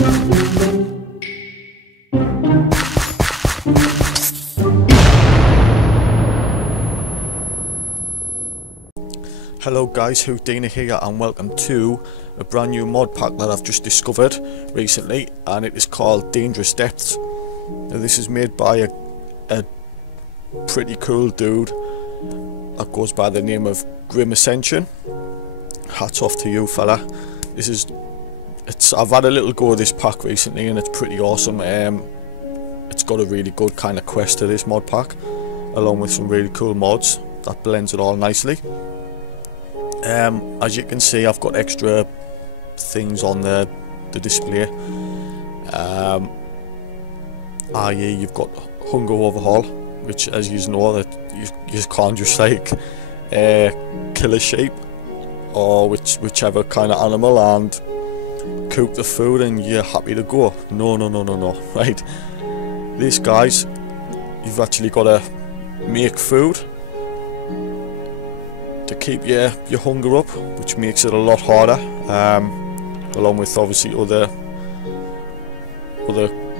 Hello guys, Hoodeeney here and welcome to a brand new mod pack that I've just discovered recently, and it is called Dangerous Depths. Now this is made by a pretty cool dude that goes by the name of Grim Ascension. Hats off to you fella. I've had a little go of this pack recently and it's pretty awesome. It's got a really good kind of quest to this mod pack, along with some really cool mods that blends it all nicely. As you can see, I've got extra things on the display. I.e. you've got Hunger Overhaul, which, as you know, that you can't just like kill a sheep or whichever kind of animal and cook the food and you're happy to go. No, right? These guys, you've actually got to make food to keep your hunger up, which makes it a lot harder, along with obviously other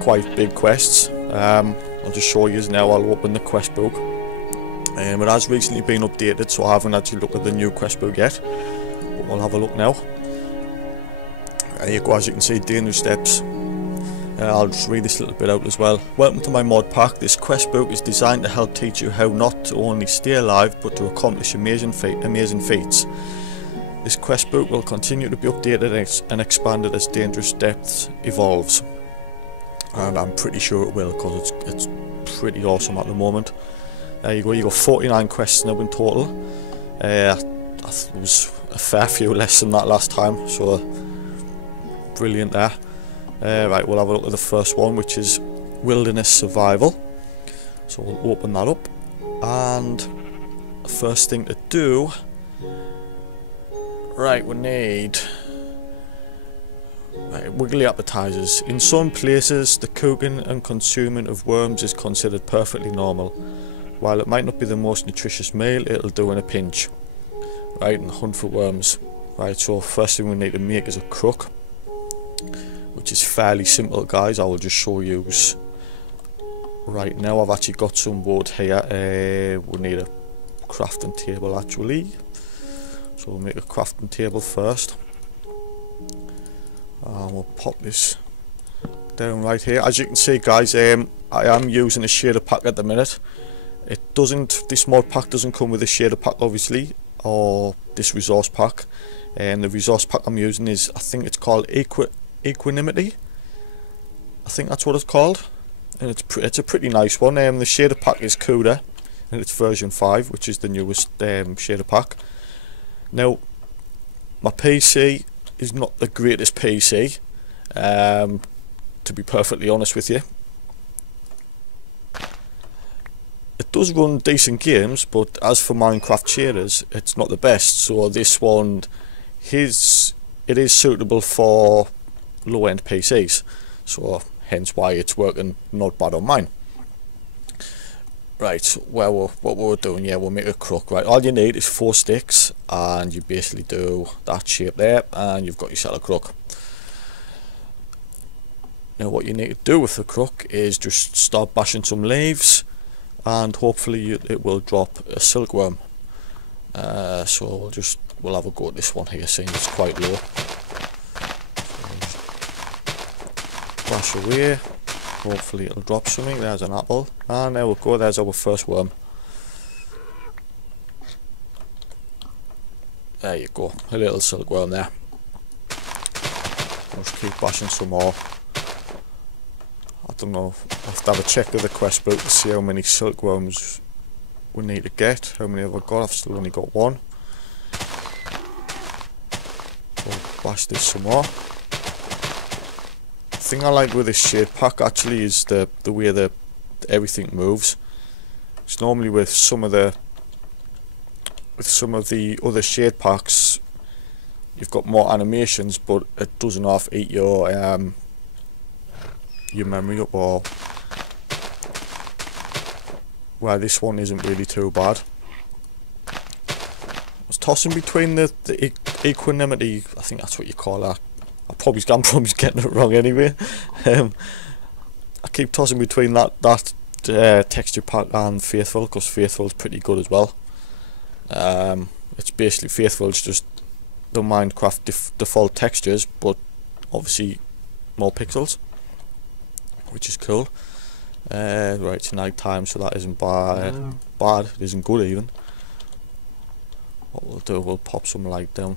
quite big quests. I'll just show you now. I'll open the quest book. It has recently been updated, so I haven't actually looked at the new quest book yet, but we'll have a look now. There you go. As you can see, Dangerous Depths. I'll just read this little bit out as well. Welcome to my mod pack. This quest book is designed to help teach you how not to only stay alive but to accomplish amazing feats. This quest book will continue to be updated and expanded as Dangerous Depths evolves, and I'm pretty sure it will, because it's pretty awesome at the moment. There you go. You got 49 quests now in total. That was a fair few less than that last time, so brilliant there. Right, we'll have a look at the first one, which is Wilderness Survival. So we'll open that up, and the first thing to do, right, we need wiggly appetizers. In some places, the cooking and consuming of worms is considered perfectly normal. While it might not be the most nutritious meal, it'll do in a pinch. Right, and hunt for worms. Right, so first thing we need to make is a crook, which is fairly simple, guys. I will just show you right now. I've actually got some wood here. We need a crafting table actually, so we'll make a crafting table first, and we'll pop this down right here. As you can see, guys, I am using a shader pack at the minute. This mod pack doesn't come with a shader pack, obviously, or this resource pack, and the resource pack I'm using is, I think it's called Equanimity. I think that's what it's called, and it's a pretty nice one. The shader pack is Cuda, and it's version 5, which is the newest shader pack. Now, my PC is not the greatest PC, to be perfectly honest with you. It does run decent games, but as for Minecraft shaders, it's not the best. So this one, it is suitable for low-end PCs, so hence why it's working not bad on mine. Right, well, what we're doing, yeah, we'll make a crook. Right, all you need is 4 sticks, and you basically do that shape there, and you've got yourself a crook. Now what you need to do with the crook is just start bashing some leaves, and hopefully it will drop a silkworm. So we'll have a go at this one here, seeing it's quite low. Bash away, hopefully it'll drop something. There's an apple, and there we go, there's our first worm. There you go, a little silkworm there. Let's keep bashing some more. I don't know, I have to have a check of the quest book to see how many silkworms we need to get. How many have I got? I've still only got 1. We'll bash this some more. The thing I like with this shade pack actually is the way that everything moves. It's normally with some of the other shade packs, you've got more animations, but it doesn't half eat your memory up, or well, this one isn't really too bad. I was tossing between the Equanimity, I think that's what you call that, I'm probably getting it wrong anyway. I keep tossing between that texture pack and Faithful, because Faithful's pretty good as well. It's basically, Faithful's just the Minecraft default textures, but obviously more pixels, which is cool. Right, it's night time, so that isn't bad. It isn't good even. What we'll do, we'll pop some light down.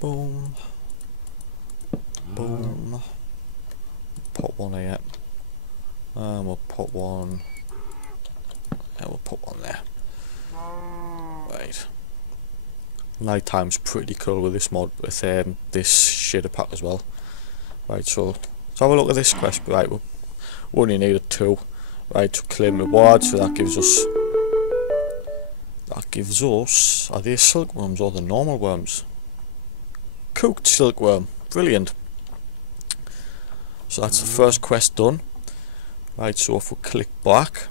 Boom. Boom. Pop one here. And we'll put one. And we'll put one there. Right. Night time's pretty cool with this mod, with this shader pack as well. Right, so let's have a look at this quest. Right, we only need a 2. Right, to claim reward, so that gives us. Are they silkworms or the normal worms? Cooked silkworm, brilliant. So that's the first quest done. Right, so if we click back,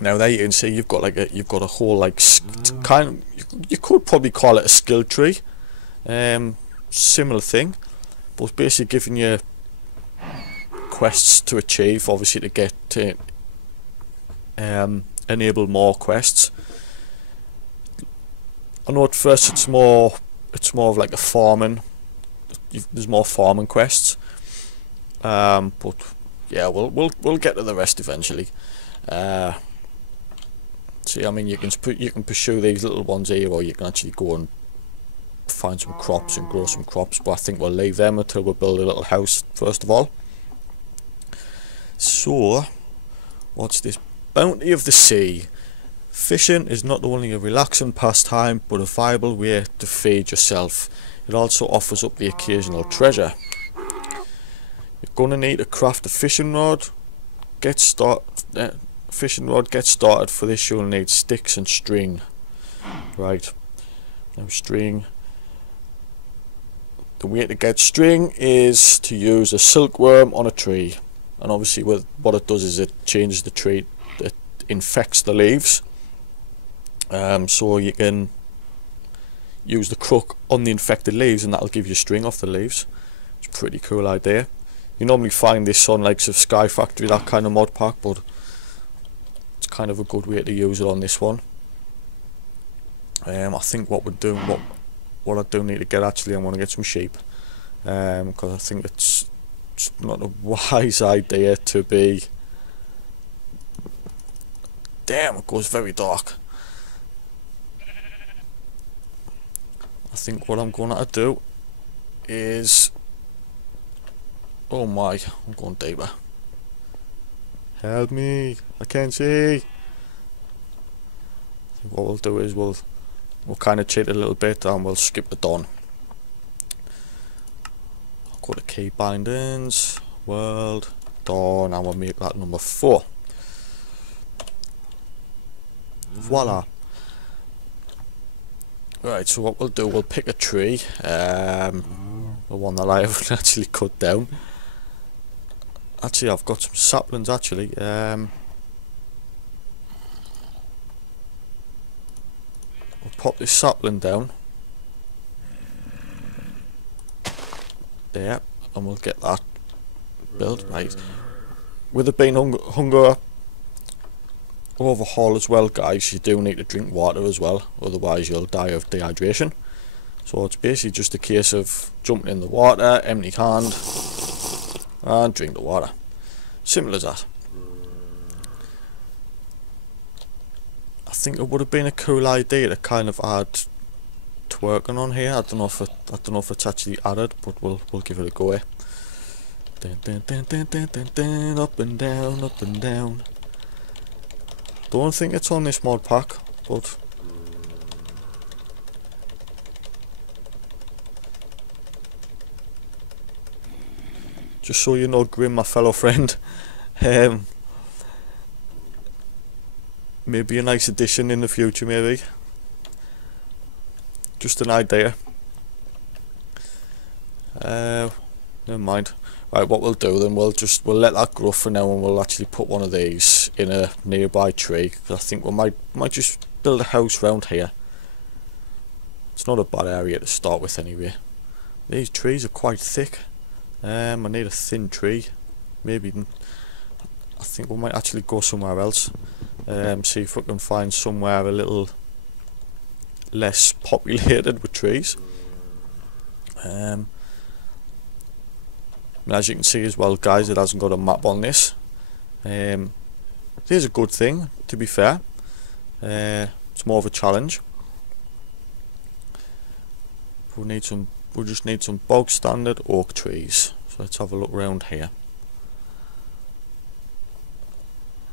now there you can see you've got a whole like you could probably call it a skill tree, similar thing, but it's basically giving you quests to achieve, obviously to get to enable more quests. I know at first it's more of like a farming. There's more farming quests, but yeah, we'll get to the rest eventually. See, I mean, you can pursue these little ones here, or you can actually go and find some crops and grow some crops. But I think we'll leave them until we build a little house first of all. So, what's this? Bounty of the sea. Fishing is not only a relaxing pastime, but a viable way to feed yourself. It also offers up the occasional treasure. You're going to need to craft a fishing rod. Get started for this. You'll need sticks and string. Right, now string. The way to get string is to use a silkworm on a tree, and obviously what it does is it changes the tree, it infects the leaves. So you can use the crook on the infected leaves, and that'll give you string off the leaves. It's a pretty cool idea. You normally find this on likes of Sky Factory, that kind of mod pack, but it's kind of a good way to use it on this one. I think what I do need to get, actually, I want to get some sheep, because I think it's not a wise idea to be. Damn, it goes very dark. I think what I'm going to do is, oh my, I'm going deeper. Help me, I can't see. I think what we'll do is we'll kind of cheat a little bit, and we'll skip the dawn. I'll go to key bindings, world, dawn, and we'll make that number 4. Voila. Right, so what we'll do, we'll pick a tree, the one that I haven't actually cut down. Actually, I've got some saplings actually. We'll pop this sapling down there, and we'll get that built. Right, with it being hunger overhaul as well, guys, you do need to drink water as well, otherwise you'll die of dehydration. So it's basically just a case of jumping in the water, empty hand, and drink the water. Simple as that. I think it would have been a cool idea to kind of add twerking on here. I don't know if it's actually added, but we'll give it a go. Dun, dun, dun, dun, dun, dun, dun, up and down, up and down. Don't think it's on this mod pack, but just so you know, Grim, my fellow friend, maybe a nice addition in the future, maybe. Just an idea. Never mind. Right, what we'll do then, we'll let that grow for now, and we'll actually put one of these in a nearby tree, because I think we might just build a house round here. It's not a bad area to start with anyway. These trees are quite thick. I need a thin tree. Maybe I think we might actually go somewhere else. See if we can find somewhere a little less populated with trees. As you can see as well, guys, it hasn't got a map on this. It is a good thing, to be fair. It's more of a challenge. We just need some bog standard oak trees. So let's have a look around here.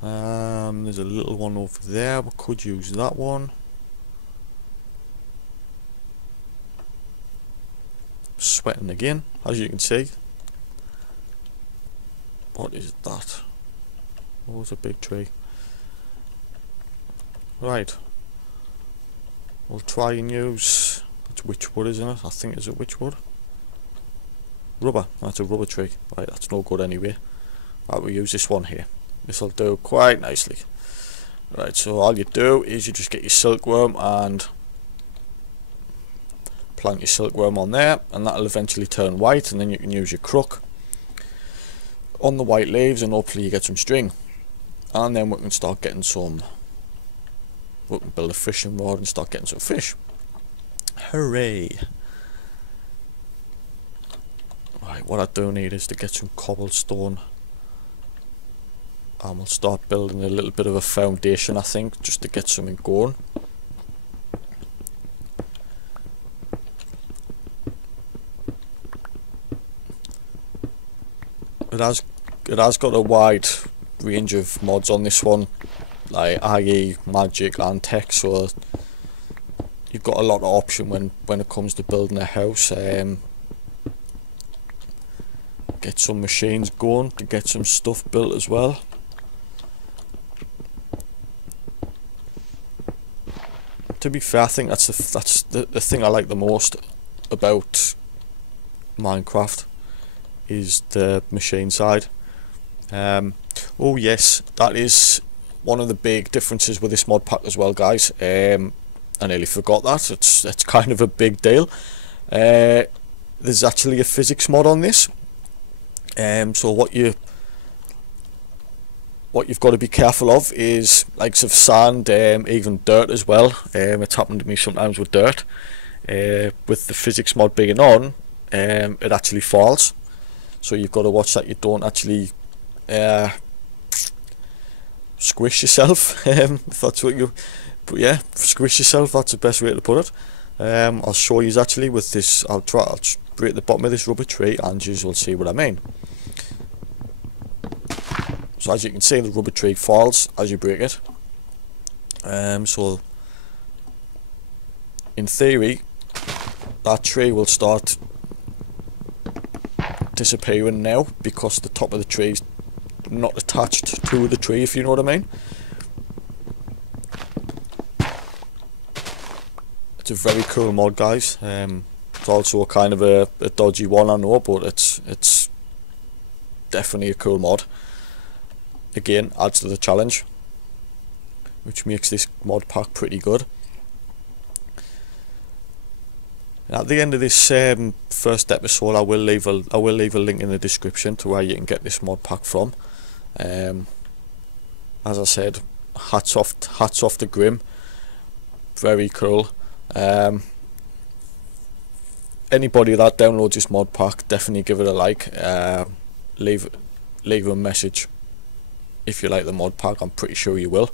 There's a little one over there. We could use that one. Sweating again, as you can see. What is that? Oh, it's a big tree. Right. We'll try and use... It's witchwood, isn't it? I think it's a witchwood. Rubber. That's a rubber tree. Right, that's no good anyway. Right, we'll use this one here. This will do quite nicely. Right, so all you do is you just get your silkworm and plant your silkworm on there, and that'll eventually turn white, and then you can use your crook on the white leaves, and hopefully you get some string. And then we can start getting some... We can build a fishing rod and start getting some fish. Hooray! Right, what I do need is to get some cobblestone, and we'll start building a little bit of a foundation, I think, just to get something going. It has got a wide range of mods on this one, like IE, magic and tech, so you've got a lot of option when it comes to building a house. Get some machines going to get some stuff built as well. To be fair, I think that's the thing I like the most about Minecraft, is the machine side. Oh yes, that is one of the big differences with this mod pack as well, guys. I nearly forgot that. It's kind of a big deal. There's actually a physics mod on this. So what you've got to be careful of is likes of sand, even dirt as well. It's happened to me sometimes with dirt. With the physics mod being on, it actually falls. So you've got to watch that you don't actually squish yourself, if that's what you... But yeah, squish yourself, that's the best way to put it. I'll show you actually with this. I'll break the bottom of this rubber tree and you will see what I mean. So as you can see, the rubber tree falls as you break it. So in theory, that tree will start disappearing now because the top of the tree is not attached to the tree, if you know what I mean. It's a very cool mod, guys. It's also a kind of a dodgy one, I know, but it's definitely a cool mod. Again, adds to the challenge, which makes this mod pack pretty good. At the end of this first episode, I will leave a link in the description to where you can get this mod pack from. As I said, hats off to Grim. Very cool. Anybody that downloads this mod pack, definitely give it a like. Leave a message if you like the mod pack. I'm pretty sure you will.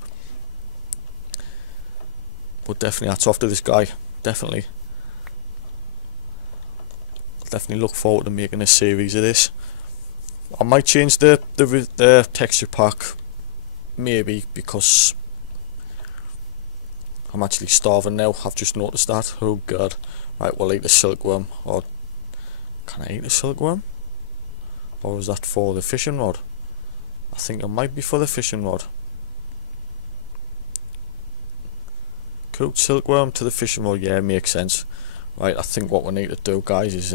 But definitely hats off to this guy. Definitely look forward to making a series of this. I might change the texture pack, maybe, because I'm actually starving now. I've just noticed that. Oh god. Right, we'll eat the silkworm. Or can I eat the silkworm? Or is that for the fishing rod? I think it might be for the fishing rod. Cooked silkworm to the fishing rod. Yeah, makes sense. Right, I think what we need to do, guys, is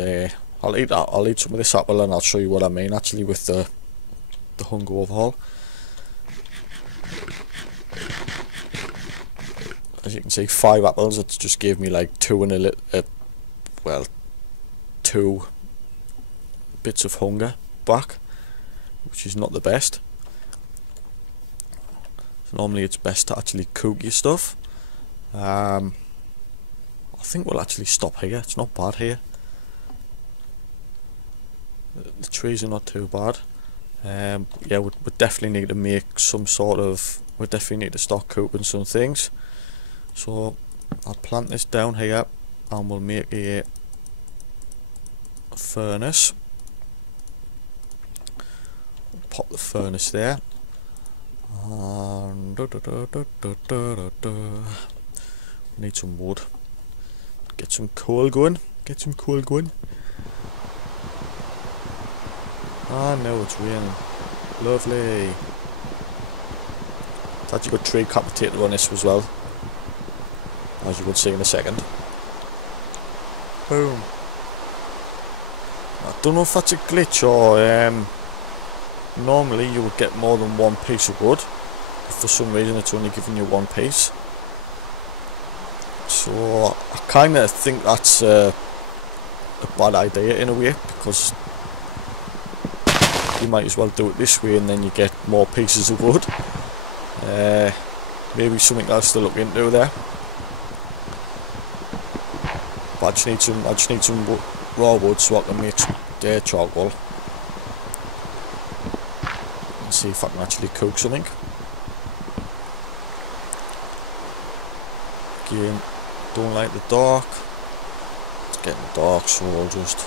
I'll eat some of this apple and I'll show you what I mean actually with the hunger overhaul. As you can see, 5 apples. It just gave me like 2 2 bits of hunger back, which is not the best. So normally it's best to actually cook your stuff. I think we'll actually stop here. It's not bad here. The trees are not too bad. Yeah, we definitely need to make some sort of, we definitely need to start cooking some things. So I'll plant this down here and we'll make a furnace. Pop the furnace there. And we need some wood. Get some coal going. Get some coal going. Ah, now it's raining. Lovely. It's actually got tree capitated on this as well, as you will see in a second. Boom. I don't know if that's a glitch or normally you would get more than one piece of wood, but for some reason it's only giving you one piece. So I kind of think that's a bad idea in a way, because you might as well do it this way and then you get more pieces of wood. Maybe something else to look into there. But I just need some raw wood so I can make some charcoal. And see if I can actually cook something. Again, don't like the dark. It's getting dark, so I'll just...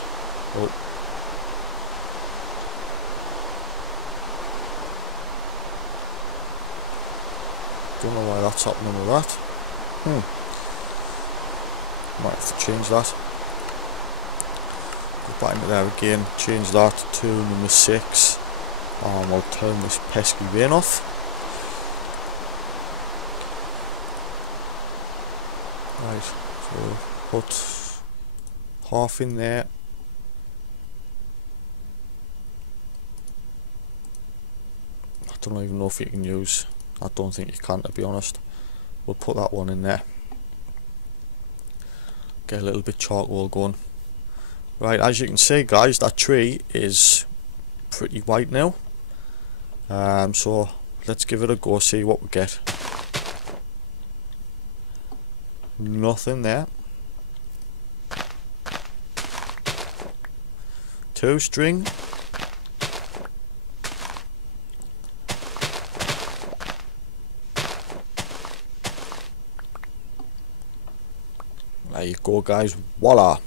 Oh. Don't know why that's happening with that. Might have to change that. Go back into there again, change that to number 6. And I'll turn this pesky rain off. Right, so put half in there. I don't even know if you can use... I don't think you can, to be honest. We'll put that one in there. Get a little bit charcoal going. Right, as you can see guys, that tree is pretty white now. So let's give it a go, see what we get. Nothing there. 2 string. There you go guys, voila.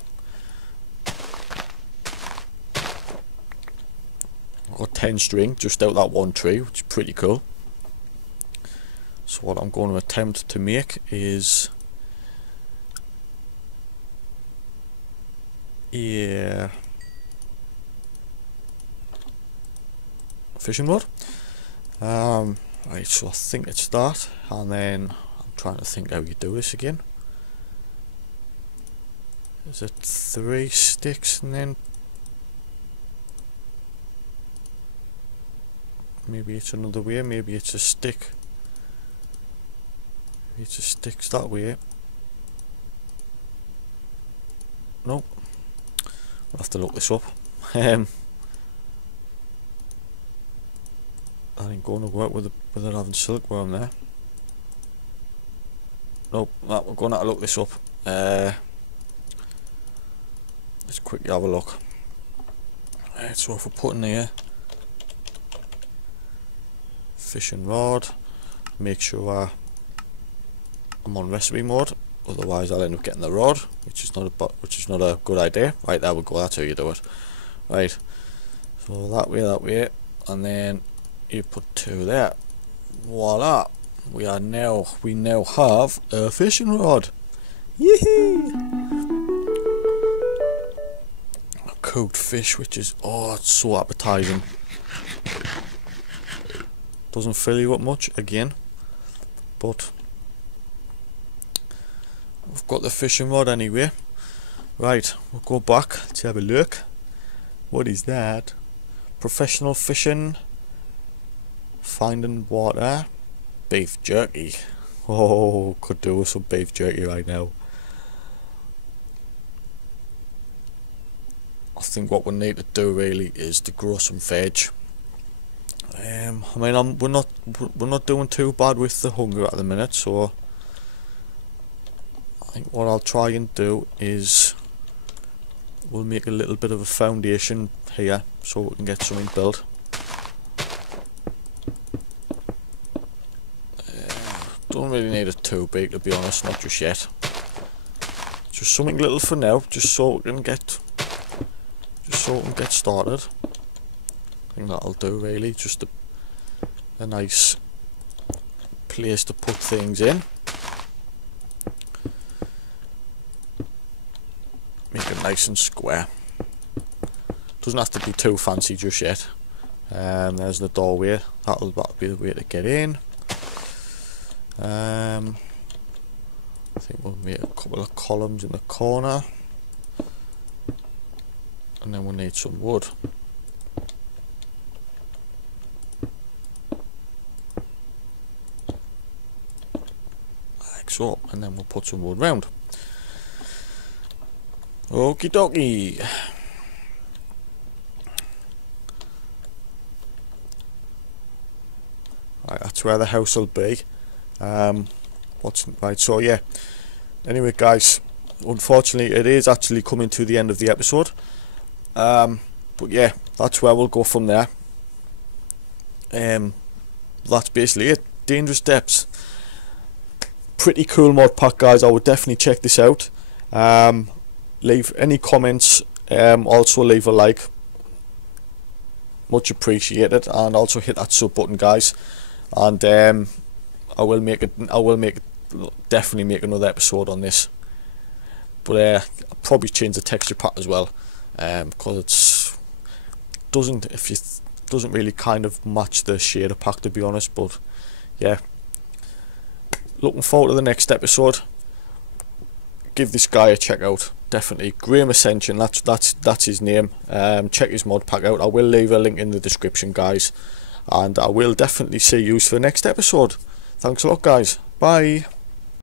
I've got 10 string just out that one tree, which is pretty cool. So what I'm going to attempt to make is fishing rod. Right, so I think it's that, and then I'm trying to think how you do this again. Is it 3 sticks and then maybe it's another way, maybe it's a stick. Maybe it's a sticks that way. Nope. I'll have to look this up. That ain't going to work with it having silkworm there. Nope, we're going to have to look this up. Let's quickly have a look. Right, so if we're putting here fishing rod, make sure I'm on recipe mode, otherwise I'll end up getting the rod, which is not a good idea. Right, there we go, that's how you do it. Right, so that way, and then you put 2 there. Voila! We now have a fishing rod. Yee-hee! Cooked fish, which is, oh, it's so appetizing. Doesn't fill you up much again, but we've got the fishing rod anyway. Right, we'll go back to have a look. What is that? Professional fishing, finding water, beef jerky. Oh, could do with some beef jerky right now. I think what we need to do really is to grow some veg. I mean, we're not doing too bad with the hunger at the minute, so I think what I'll try and do is we'll make a little bit of a foundation here so we can get something built. Don't really need it too big, to be honest, not just yet. Just something little for now, just so we can get started. I think that'll do really, just a nice place to put things in. Make it nice and square. Doesn't have to be too fancy just yet. There's the doorway. That'll be the way to get in. I think we'll make a couple of columns in the corner, and then we'll need some wood. Like so, and then we'll put some wood round. Okie dokie. Right, that's where the house will be. Right, so yeah, anyway guys, unfortunately it is actually coming to the end of the episode, but yeah, that's where we'll go from there. That's basically it. Dangerous Depths, pretty cool mod pack, guys. I would definitely check this out. Leave any comments, also leave a like, much appreciated, and also hit that sub button, guys. And I will definitely make another episode on this, but I'll probably change the texture pack as well, because doesn't really kind of match the shader pack, to be honest. But yeah, looking forward to the next episode. Give this guy a check out, definitely. Grim Ascension, that's his name. Check his mod pack out. I will leave a link in the description, guys, and I will definitely see you for the next episode. Thanks a lot, guys. Bye.